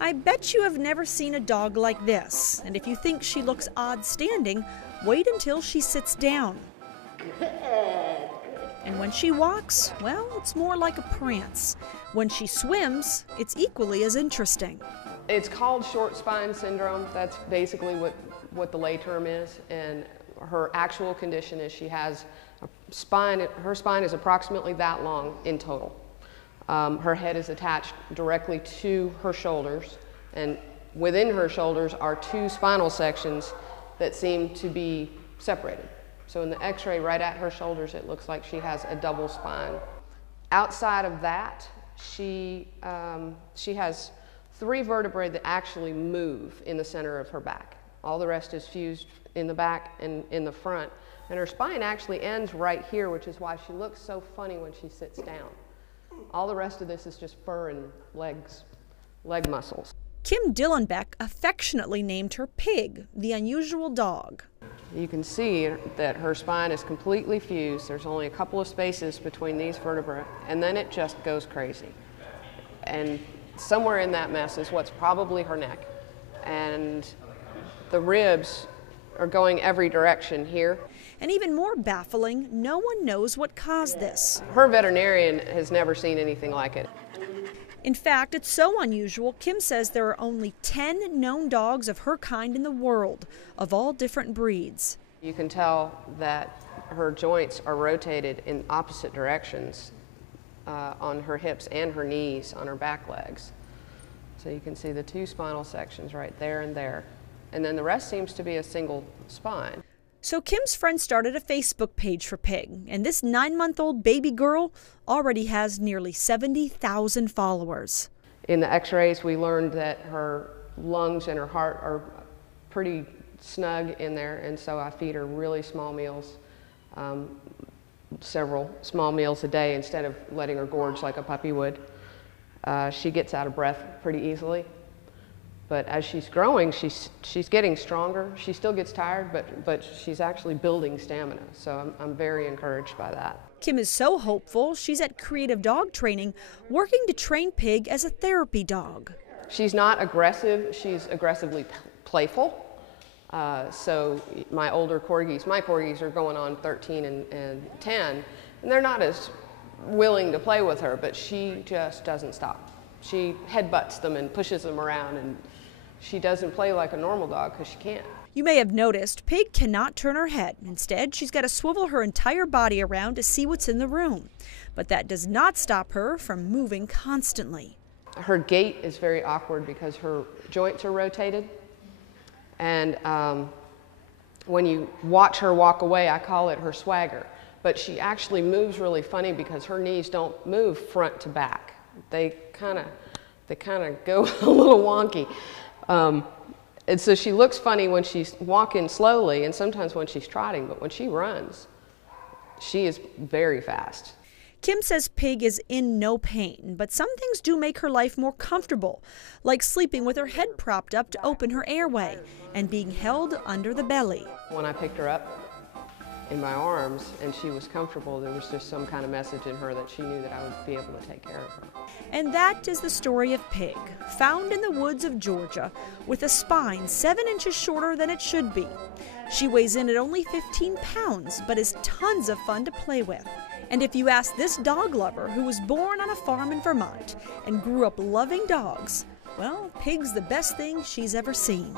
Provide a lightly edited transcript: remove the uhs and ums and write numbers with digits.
I bet you have never seen a dog like this, and if you think she looks odd standing, wait until she sits down. And when she walks, well, it's more like a prance. When she swims, it's equally as interesting. It's called short spine syndrome. That's basically what the lay term is. And her actual condition is she has a spine, her spine is approximately that long in total. Her head is attached directly to her shoulders, and within her shoulders are two spinal sections that seem to be separated. So in the x-ray right at her shoulders, it looks like she has a double spine. Outside of that, she has 3 vertebrae that actually move in the center of her back. All the rest is fused in the back and in the front. And her spine actually ends right here, which is why she looks so funny when she sits down. All the rest of this is just fur and leg muscles. Kim Dillenbeck affectionately named her Pig, the unusual dog. You can see that her spine is completely fused. There's only a couple of spaces between these vertebrae, and then it just goes crazy. And somewhere in that mess is what's probably her neck. And the ribs are going every direction here. And even more baffling, no one knows what caused this. Her veterinarian has never seen anything like it. In fact, it's so unusual, Kim says there are only 10 known dogs of her kind in the world, of all different breeds. You can tell that her joints are rotated in opposite directions on her hips and her knees, on her back legs. So you can see the 2 spinal sections right there and there. And then the rest seems to be a single spine. So Kim's friend started a Facebook page for Pig, and this 9-month-old baby girl already has nearly 70,000 followers. In the x-rays, we learned that her lungs and her heart are pretty snug in there, and so I feed her really small meals, several small meals a day instead of letting her gorge like a puppy would. She gets out of breath pretty easily. But as she's growing, she's getting stronger. She still gets tired, but she's actually building stamina. So I'm very encouraged by that. Kim is so hopeful, she's at Creative Dog Training, working to train Pig as a therapy dog. She's not aggressive, she's aggressively playful. So my corgis are going on 13 and 10, and they're not as willing to play with her, but she just doesn't stop. She headbutts them and pushes them around, and she doesn't play like a normal dog because she can't. You may have noticed Pig cannot turn her head. Instead, she's got to swivel her entire body around to see what's in the room. But that does not stop her from moving constantly. Her gait is very awkward because her joints are rotated. And when you watch her walk away, I call it her swagger. But she actually moves really funny because her knees don't move front to back. They kind of go a little wonky. And so she looks funny when she's walking slowly and sometimes when she's trotting, but when she runs, she is very fast. Kim says Pig is in no pain, but some things do make her life more comfortable, like sleeping with her head propped up to open her airway and being held under the belly. When I picked her up in my arms and she was comfortable, there was just some kind of message in her that she knew that I would be able to take care of her. And that is the story of Pig, found in the woods of Georgia with a spine 7 inches shorter than it should be. She weighs in at only 15 pounds, but is tons of fun to play with. And if you ask this dog lover who was born on a farm in Vermont and grew up loving dogs, well, Pig's the best thing she's ever seen.